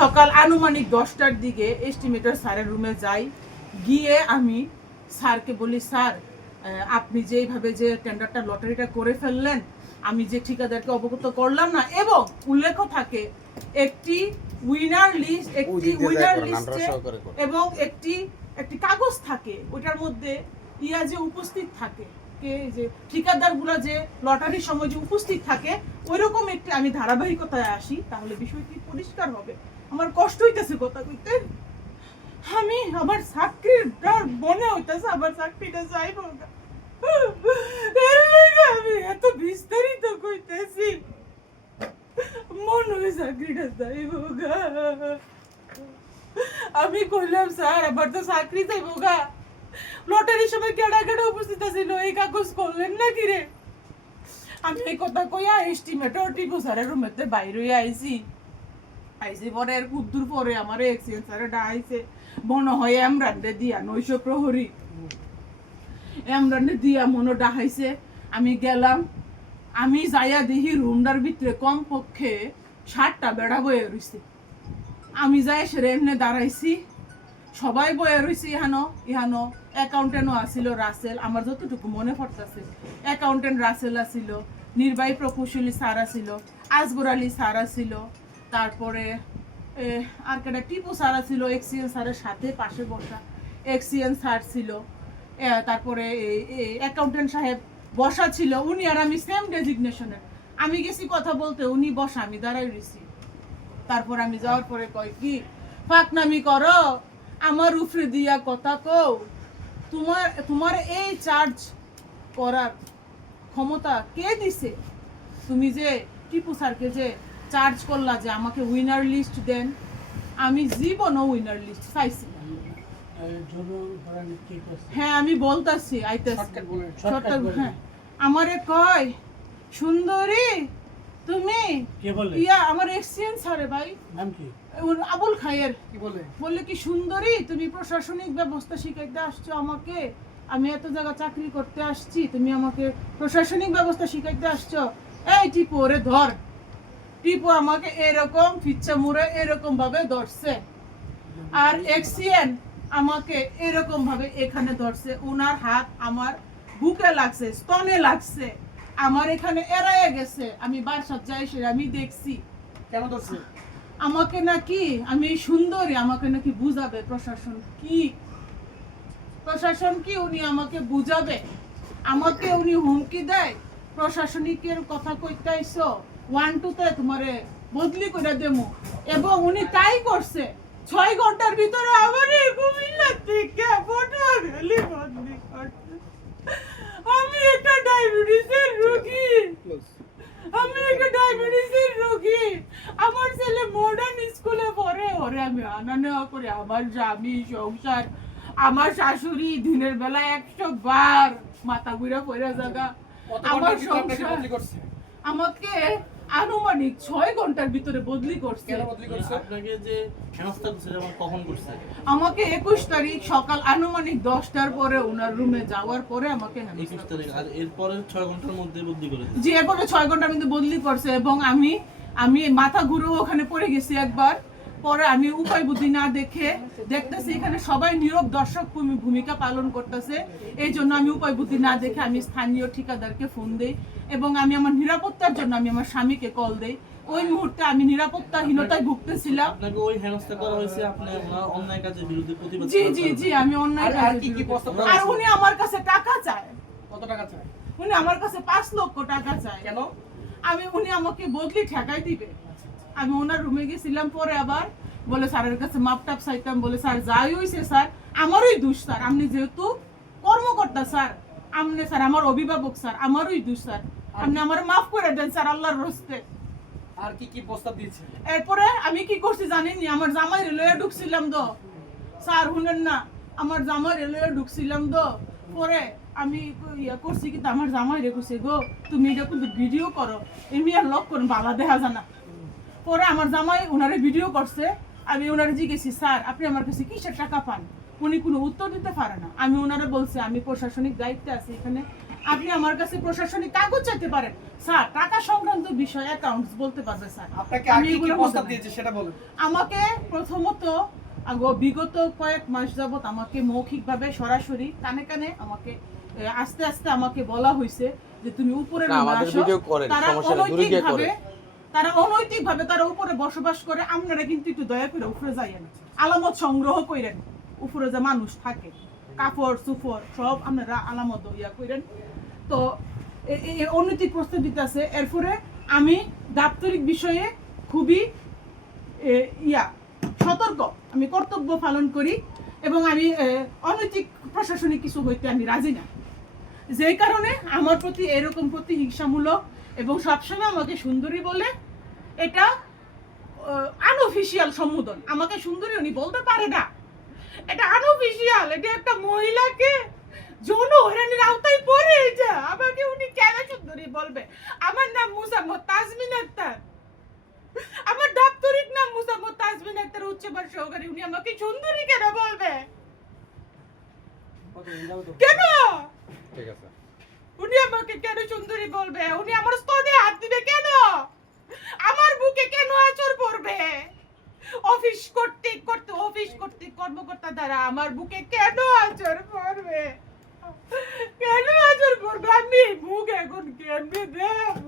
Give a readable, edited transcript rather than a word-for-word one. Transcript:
সকাল আনুমানিক 10টার দিকে এস্টিমেটর স্যারের রুমে যাই, গিয়ে আমি স্যারকে বলি, স্যার আপনি যেইভাবে যে টেন্ডারটা লটারিটা করে ফেললেন, আমি যে ঠিকাদারকে অবগত করলাম না, এবং উল্লেখ থাকে একটি উইনার লিস্ট এবং একটি কাগজ থাকে, ওইটার মধ্যে ইয়া যে উপস্থিত থাকে, কে যে ঠিকাদারগুলো যে লটারির সময় যে উপস্থিত থাকে, ওইরকম একটি আমি ধারাবাহিকতায় আসি, তাহলে বিষয়টি পরিষ্কার হবে। আমার কষ্ট হইতেছে কথা কইতে, আমি আমার চাকরিটা মনে হইতেছে আমার চাকরিটা যাইব না, আমি এত বিস্তারিত কইতেছি, মনে হয় চাকরিটা যাইব গা। আমি কইলাম, স্যার আমার তো চাকরি যাইব গা, লটারির সময় কেডা কেডা উপস্থিত ছিল, এই কাগজ করলেন না কি রে? আমি এই কথা কইয়া এস্টিমেটর টিপু স্যারের রুমেতে বাইরে আইছি পরে এর কুদ্দুর পরে আমার এক্সিডেন্ট স্যারে ডাইছে, মনে হয় এমরান্ডে দিয়া 900 প্রহরী এমরান্ডে দিয়া মনে ডাহাইছে। আমি গেলাম, আমি যাইয়া দেখি রুমটার ভিতরে কমপক্ষে 60টা বেড়া বয়ে রইছে। আমি যাই সেরে এমনি দাঁড়াইছি, সবাই বয়ে রইছে, ইহানো অ্যাকাউন্টেন্টও আসিল রাসেল, আমার যতটুকু মনে পড়তেছে অ্যাকাউন্টেন্ট রাসেল আসিল, নির্বাহী প্রকৌশলী স্যার আসিল, আসগর আলী স্যার আসিল, তারপরে আর কেটা টিপু স্যার ছিল, এক্সিএন স্যারের সাথে পাশে বসা এক্সিএন স্যার ছিল, তারপরে অ্যাকাউন্টেন্ট সাহেব বসা ছিল, উনি আর আমি সেম ডেজিগনেশনের। আমি গেছি কথা বলতে, উনি বসা, আমি দাঁড়াই রয়েছি। তারপর আমি যাওয়ার পরে কয় কি, ফাঁকনামি করো, আমার উফরে দিয়া কথা কও, তোমার এই চার্জ করার ক্ষমতা কে দিছে? তুমি যে টিপু স্যারকে যে চার্জ করলা যে আমাকে উইনার লিস্ট দেন, আমি জীবনও উইনার লিস্ট চাইছি। হ্যাঁ আমি বলতাছি, হ্যাঁ আমারে কয়, সুন্দরী তুমি ইয়া আমার এক্সচেঞ্জ স্যারে ভাই নাম কি আবুল খায়ের, কি বলে কি, সুন্দরী তুমি প্রশাসনিক ব্যবস্থা শিখাইতে আসছো আমাকে, আমি এত জায়গা চাকরি করতে আসছি, তুমি আমাকে প্রশাসনিক ব্যবস্থা শিখাইতে আসছো? এই টিপু ওরে ধর। টিপু আমাকে এরকম ফিচ্ছা মুড়ে এরকম ভাবে ধরছে, আর এক্সিএন আমাকে এরকম ভাবে এখানে ধরছে, উনার হাত আমার বুকে লাগছে, স্তনে লাগছে, আমার এখানে এড়াইয়া গেছে। আমি বাসার যাই সে আমি দেখছি কেন ধরছে আমাকে, নাকি আমি সুন্দরী, আমাকে নাকি বুঝাবে প্রশাসন কি উনি আমাকে বুঝাবে, আমাকে উনি হুমকি দেয়, প্রশাসনিকের কথা কইতে আইছো, 1-2 তে তোমারে বদলি করে দেবো, এবং উনি তাই করছে। 6 ঘন্টার ভিতরে আমার কুমিল্লা থেকে পটুয়াখালী বদলি করছে। আমি একটা ডায়াবেটিসের রোগী, আমার ছেলে মডার্ন স্কুলে পড়ে, ওরে আমি আনা নেওয়া করে, আমার স্বামী সংসার, আমার শাশুড়ি দিনের বেলা 100 বার মাথা ঘুরে পড়ে জায়গা, আমার সংসার আমাকে আনুমানিক 6 ঘন্টার ভিতরে বদলি করছে। আপনাকে যে হেনস্থা করছে যেমন কখন করছে? আমাকে 21 তারিখ সকাল আনুমানিক 10টার পরে ওনার রুমে যাওয়ার পরে আমাকে 21 তারিখ, আর এরপরে 6 ঘন্টার মধ্যে বদলি করেছে। জি, এরপরে 6 ঘন্টার মধ্যে বদলি করছে, এবং আমি মাথা ঘুরে ওখানে পড়ে গেছি একবার। পরে আমি উপায় বুদ্ধি না দেখে দেখতেছি এখানে সবাই নীরব দর্শক ভূমিকা পালন করতেছে, এই জন্য আমি উপায় বুদ্ধি না দেখে আমি স্থানীয় ঠিকাদারকে ফোন দেই, এবং আমি আমার নিরাপত্তার জন্য আমি আমার স্বামীকে কল দেই। ওই মুহূর্তে আমি নিরাপত্তাহীনতায় ভুগতেছিলাম। আপনাকে ওই হেনস্থা করা হয়েছে, আপনি অন্যায় কাজের বিরুদ্ধে প্রতিবাদ করেছেন? জি আমি অন্যায় কাজের বিরুদ্ধে। আর উনি আমার কাছে টাকা চায়। কত টাকা চায়? উনি আমার কাছে 5 লক্ষ টাকা চায়। কেন? উনি আমাকে বদলি ঠেকাই দিবে। আমি ওনার রুমে গেছিলাম, পরে আবার বলে স্যারের কাছে মাপটাপ চাইতাম, বলে স্যার যাই হইছে স্যার আমারই দোষ স্যার, আপনি যেহেতু কর্মকর্তা স্যার, আপনি স্যার আমার অভিভাবক স্যার, আমারই দোষ স্যার, আপনি আমার মাফ করে দেন স্যার আল্লাহর রস্তে। আর কি প্রস্তাব দিয়েছে? এরপরে আমি কি করছি জানেননি, আমার জামাই রেলওয়ে ঢুকছিলাম তো স্যার, শুনেন না, আমার জামাই রেলওয়ে ঢুকছিলাম তো, পরে আমি ইয়া করছি, কিন্তু আমার জামাই রেখেছে, গো তুমি এটা কিন্তু ভিডিও করো, এমনি আর লক করুন বালা দেখা জানা। পরে আমার জামাই ওনারে ভিডিও করছে, আমি ওনারে জিজ্ঞেসি, স্যার আপনি আমার কাছে কিসের টাকা পান? উনি কোনো উত্তর দিতে পারে না। আমি ওনারে বলছি আমি প্রশাসনিক দায়িত্বে আছি এখানে, আপনি আমার কাছে প্রশাসনিক কাগজ চাইতে পারেন স্যার, টাকা সংক্রান্ত বিষয় অ্যাকাউন্টস বলতে পারবে স্যার। আপনাকে আমি আগে কি এগুলো প্রস্তাব বলতে দিয়েছে সেটা বলুন। আমাকে প্রথমত বিগত কয়েক মাস যাবত আমাকে মৌখিকভাবে সরাসরি কানে কানে আমাকে আস্তে আস্তে আমাকে বলা হয়েছে যে তুমি উপরে না, নেমে আমাদের আসো। ভিডিও করেন, তারা সমস্যা নেই, দূরে গিয়ে অনৈতিকভাবে করেন। তারা অনৈতিকভাবে তারা উপরে বসবাস করে, আপনারা কিন্তু একটু দয়া করে উপরে যাইয়েন, আলামত সংগ্রহ করেন, উপরে যে মানুষ থাকে কাপড় চুপড় সব আপনারা আলামত ইয়া করেন। তো এই অনৈতিক প্রস্তাব দিতে আছে। এরপরে আমি দাপ্তরিক বিষয়ে খুবই সতর্ক, আমি কর্তব্য পালন করি এবং আমি অনৈতিক প্রশাসনিক কিছু হইতে আমি রাজি না। যেই কারণে আমার প্রতি এরকম প্রতিহিংসামূলক এবং সবসময় আমাকে সুন্দরী বলে, এটা আনঅফিসিয়াল সম্বোধন। আমাকে সুন্দরী উনি বলতে পারে না, এটা আনঅফিসিয়াল, এটা একটা মহিলাকে যৌন হয়রানির আওতায় পড়ে। এটা আমাকে উনি কেন সুন্দরী বলবে? আমার নাম মুসাম্মদ তাজমিন আক্তার, আমার দাপ্তরিক নাম মুসাম্মদ তাজমিন আক্তার, উচ্চবার সহকারী। উনি আমাকে সুন্দরী কেন বলবে? কেন ঠিক আছে। উনি আমাকে কেন সুন্দরী বলবে? উনি আমার স্তনে হাত দিবে কেন? আমার বুকে কেন আঁচড় পড়বে? অফিস করতে কর্মকর্তা দ্বারা আমার বুকে কেন আঁচড় পড়বে? কেন আঁচড় পড়বে? আমি মুখ এখন কেমনে দেব?